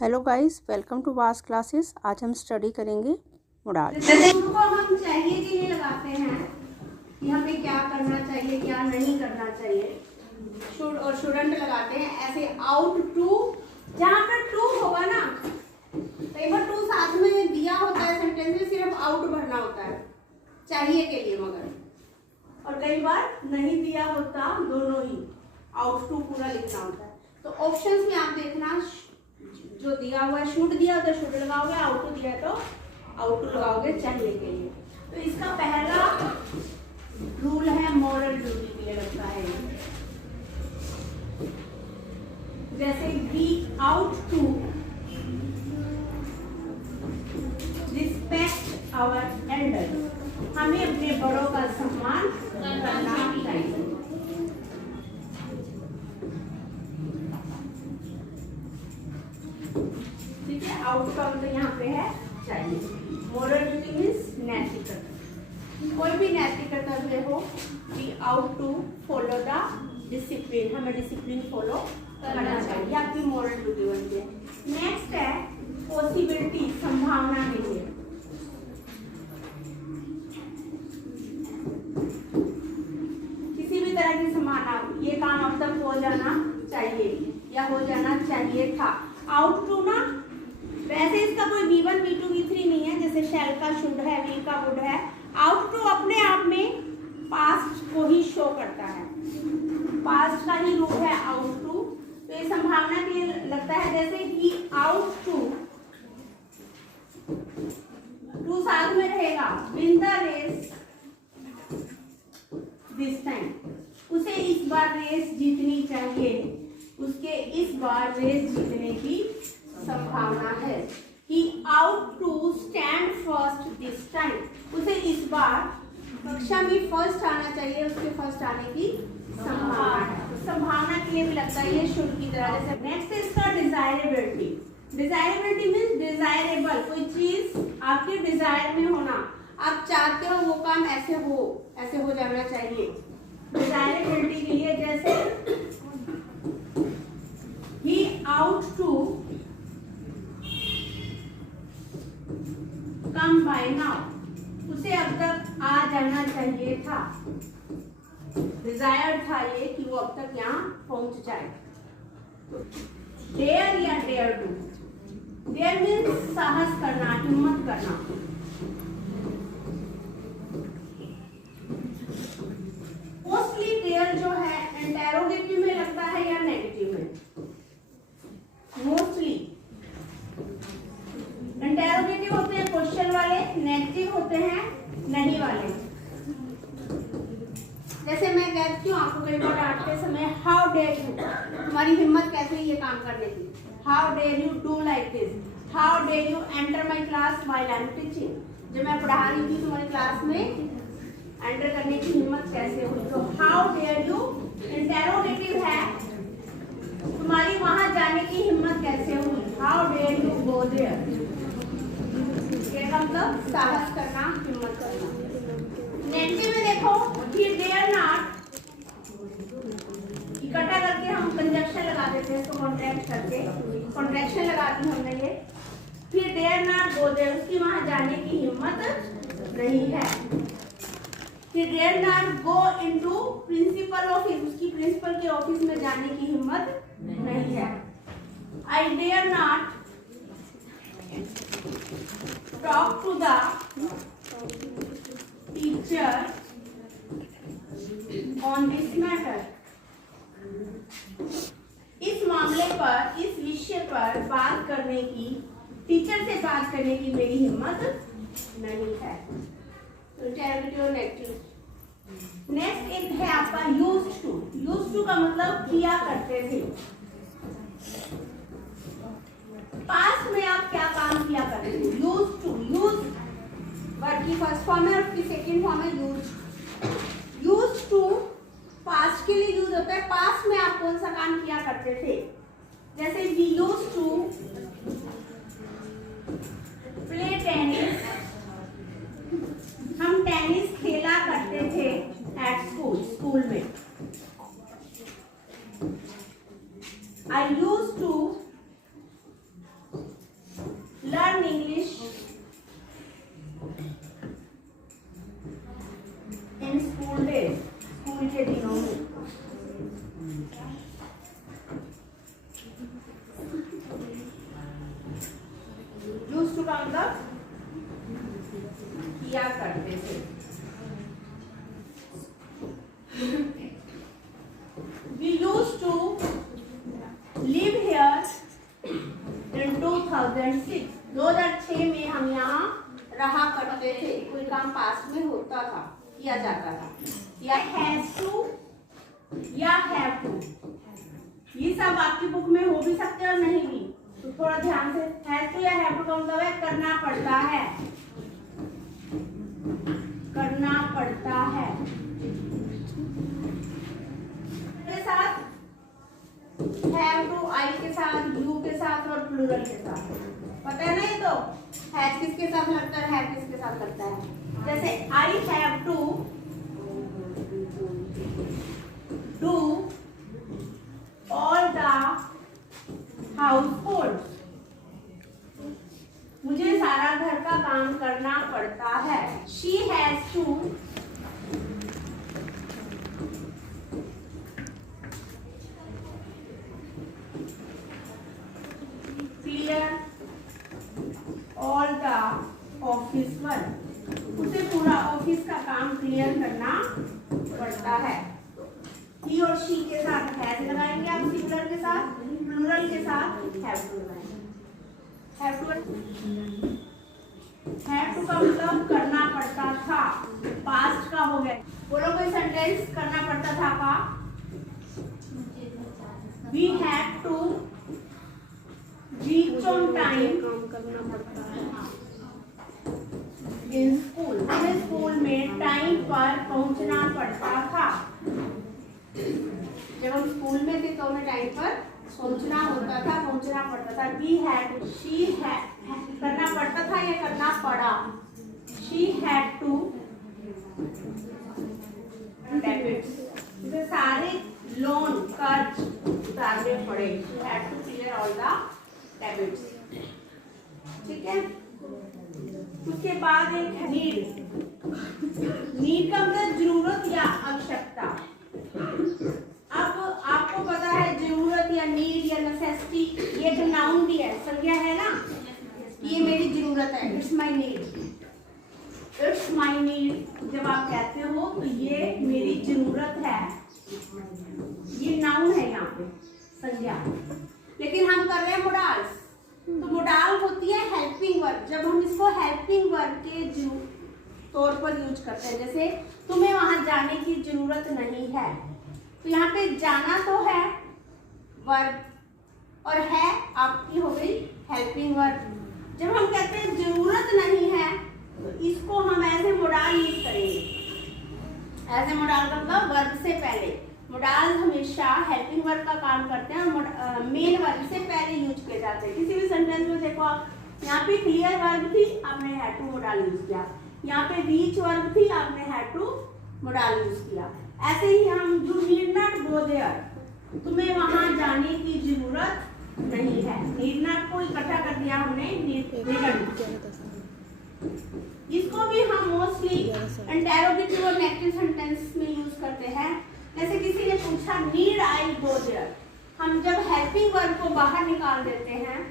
Hello guys, welcome to वास classes. आज हम स्टडी करेंगे मोडाल। उनको हम चाहिए के लिए लगाते हैं कि हमें क्या करना चाहिए, क्या नहीं करना चाहिए। शुड और शुडंट लगाते हैं ऐसे। आउट टू, जहाँ पर टू होगा ना, कई बार टू साथ में दिया होता है सेंटेंस में, सिर्फ आउट भरना होता है चाहिए के लिए, मगर और कई बार नहीं दिया होता, दोनों ही आउट टू पूरा लिखना होता है। तो ऑप्शंस में आप देखना, जो दिया हुआ है शुड दिया तो शुड लगाओगे, आउट टू दिया तो आउट टू लगाओगे चाहिए के लिए। तो इसका पहला रूल है मॉरल ड्यूटी के लिए लगता है, जैसे we ought to respect our elder, हमें अपने बड़ों का सम्मान करना चाहिए। ठीक है, आउट का मतलब यहाँ पे है चाहिए। मोरल ड्यूटी मीन्स नैतिक कर्तव्य, कोई भी नैतिक कर्तव्य हो। We ought to follow the discipline, हमें डिसिप्लिन फॉलो करना चाहिए, आपकी मोरल ड्यूटी बनती है। नेक्स्ट है पॉसिबिलिटी, संभावना के लिए। किसी भी तरह की संभावना, ये काम अब तक हो जाना चाहिए या हो जाना चाहिए था। आउट टू ना, वैसे इसका कोई V1, V2, V3 नहीं है, जैसे शैल का शुड है, वी का वुड है। आउट टू अपने आप में पास्ट को ही शो करता है, पास्ट का ही रूप है आउट टू। तो ये संभावना के लिए लगता है, जैसे ही आउट टू, टू साथ में रहेगा, win the race this time, उसे इस बार रेस जीतनी चाहिए, उसके इस बार रेस जीतने की संभावना है। He out to stand first this time, उसे इस बार कक्षा में फर्स्ट आना चाहिए, उसके फर्स्ट आने की संभावना है। तो संभावना के लिए भी लगता है ये शुड की तरह। जैसे नेक्स्ट है इसका डिजायरेबिलिटी। डिजायरेबिलिटी मीन्स डिजायरेबल, कोई चीज आपके डिजायर में होना, आप चाहते हो वो काम ऐसे हो जाना चाहिए। डिजायरेबिलिटी के लिए जैसे he out to come by now, उसे अब तक आ जाना चाहिए था। डिजायर था ये कि वो अब तक यहाँ पहुंच जाए। डेयर या डेयर टू, डेयर मीन्स साहस करना, हिम्मत करना। मोस्टली डेयर जो है इंटेरोगेटिव में लगता है या नेगेटिव में? मोस्टली इंटेरोगेटिव होते हैं क्वेश्चन वाले, नेगेटिव होते हैं नहीं वाले। जैसे मैं कहती हूँ आपको कई बार डांटते समय, हाउ डेयर यू, तुम्हारी हिम्मत कैसे ये काम करने की, how dare you do like this, how dare you enter my class while I am teaching, जब मैं पढ़ा रही थी तुम्हारी क्लास में एंटर करने की हिम्मत कैसे हुई। तो हाउ डेयर यू इंटेरोगेटिव है, तुम्हारी वहां जाने की हिम्मत कैसे हुई, how dare you go there, ये मतलब साहस करना, हिम्मत करना। नेगेटिव में देखो, ही डेयर नॉट, इकट्ठा करके हम कंजक्शन लगा देते हैं, इसको कॉन्ट्रैक्ट करके कॉन्ट्रैक्शन लगा दी हमने ये। फिर डेयर नॉट गो देयर, उसकी वहां जाने की हिम्मत नहीं है। फिर dare not go into principal office, उसकी प्रिंसिपल के ऑफिस में जाने की हिम्मत नहीं है। I dare not talk to the teacher on this matter, इस मामले पर, इस विषय पर बात करने की, टीचर से बात करने की मेरी हिम्मत नहीं है। तो इंटेरोगेटिव और नेगेटिव। नेक्स्ट एक है आपका यूज्ड टू। यूज्ड टू का मतलब किया करते थे, पास्ट में आप क्या काम किया करते थे। यूज्ड टू, यूज वर्ड की फर्स्ट फॉर्म है और उसकी सेकंड फॉर्म है यूज्ड। यूज्ड टू पास्ट के लिए यूज होता है, पास्ट में आप कौन सा काम किया करते थे। जैसे we used to play tennis, हम टेनिस खेला करते थे एट स्कूल, स्कूल में। I used to मतलब किया करते थे। We used to live here in 2006. 2006 में हम यहाँ रहा करते थे। कोई काम पास में होता था, किया जाता था, या हैज टू या हैव टू, ये सब आपकी बुक में हो भी सकते हैं और नहीं भी, तो थोड़ा ध्यान से। हैज टू या हैव टू का मतलब है करना पड़ता है, करना पड़ता है के साथ, हैव टू आई के साथ, यू के साथ और प्लूरल के साथ। पता है ना ये तो, हैज किसके साथ लगता है, हैव किसके साथ लगता है। जैसे I have to do all the household, मुझे सारा घर का काम करना पड़ता है। She has to clear all the office work, उसे पूरा ऑफिस का काम क्लियर करना पड़ता है। ही और शी के साथ हैज लगाएंगे आप, सिंगुलर के साथ, प्लूरल के साथ हैव टू लगाएंगे। हैव टू का मतलब करना पड़ता था, पास्ट का हो गया। बोलो कोई सेंटेंस करना पड़ता था का। We have to reach on time, काम करना पड़ता है इन स्कूल, हमें स्कूल में टाइम पर पहुंचना पड़ता था। जब हम स्कूल में थे तो हमें टाइम पर पहुंचना होता था, पहुंचना पड़ता था। वी हैड, शी हैड, करना पड़ता था या करना पड़ा। शी हैड टू डेबिट्स, इसे सारे लोन कर्ज उतारने पड़े। She had to clear all the debits, ठीक है। उसके बाद एक नीड, नीड का मतलब जरूरत या आवश्यकता। अब आपको पता है जरूरत या नीड या नेसेसिटी, ये एक नाउन भी है, संज्ञा है ना, ये मेरी जरूरत है, it's my need, it's my need. जब आप कहते हो तो ये मेरी जरूरत है, ये नाउन है यहाँ पे, संज्ञा। लेकिन हम कर रहे हैं मोडाल्स, तो मोडाल होती है हेल्पिंग वर्ब। जब हम इसको हेल्पिंग वर्ब के तौर पर यूज करते हैं, जैसे तुम्हें वहां जाने की जरूरत नहीं है, तो यहाँ पे जाना तो है वर्ब, और है आपकी हो गई हेल्पिंग वर्ब। जब हम कहते हैं जरूरत नहीं है, तो इसको हम एज ए मोडाल यूज करेंगे। एज ए मोडाल का मतलब वर्ब से पहले। मोडाल हमेशा हेल्पिंग वर्ब का काम करते हैं और मेन वर्ब से पहले यूज किए जाते हैं। किसी भी सेंटेंस में देखो आप, यहाँ पे क्लियर वर्ब थी, आपने हैड टू मोडाल यूज किया। यहाँ पे रीच वर्ब थी, आपने हैड टू मोडाल यूज किया। ऐसे ही हम you need not go there, तुम्हें वहां जाने की जरूरत नहीं है। नीड नॉट को इकट्ठा कर दिया हमने, इसको भी हम मोस्टली इंटेरोगेटिव और नेगेटिव सेंटेंस में यूज करते हैं। जैसे किसी ने पूछा नीड आई गो देयर, हम जब हेल्पिंग वर्ब को बाहर निकाल देते हैं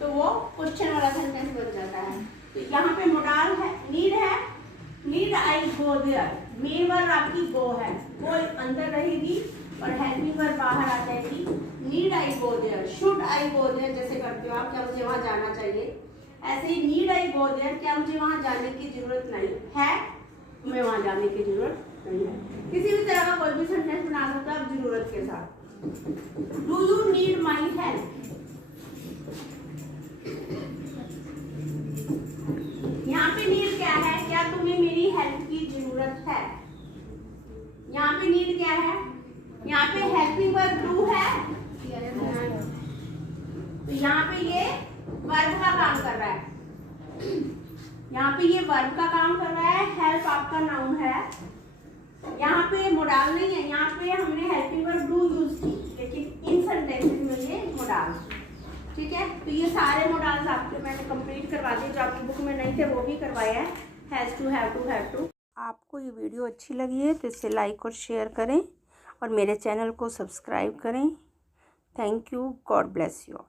तो वो क्वेश्चन वाला सेंटेंस बन जाता है। तो यहाँ पे मोडाल है, need I go there, main verb आपकी गो है, वो अंदर रहेगी और हेल्पिंग वर्ब बाहर आ जाएगी। Need I go there, should I go there जैसे करते हो आप, क्या मुझे वहां जाना चाहिए, ऐसे ही नीड आई गो देयर, क्या मुझे वहां जाने की जरूरत नहीं है, तुम्हें वहां जाने की जरूरत नहीं है। किसी भी तरह का कोई भी सेंटेंस बना सकते हो आप जरूरत के साथ। Do you need my help, यहाँ पे नीड क्या है, क्या तुम्हें मेरी हेल्प की जरूरत है। यहाँ पे नीड क्या है, यहाँ पे हेल्पिंग वर्ब डू है, तो यहाँ पे ये वर्ब का काम कर रहा है, यहाँ पे ये वर्ब का काम कर रहा है, हेल्प आपका नाउन है। यहाँ पे मोडाल नहीं है, यहाँ पे हमने हेल्पिंग वर्ब डू यूज की, लेकिन इन सेंटेंसेस में ये मोडाल, ठीक है। तो ये सारे मोडाल्स आपके मैंने कंप्लीट करवा दिए, जो आपकी बुक में नहीं थे वो भी करवाए हैं, has to, have to, have to. आपको ये वीडियो अच्छी लगी है तो इसे लाइक और शेयर करें और मेरे चैनल को सब्सक्राइब करें। Thank you, God bless you all.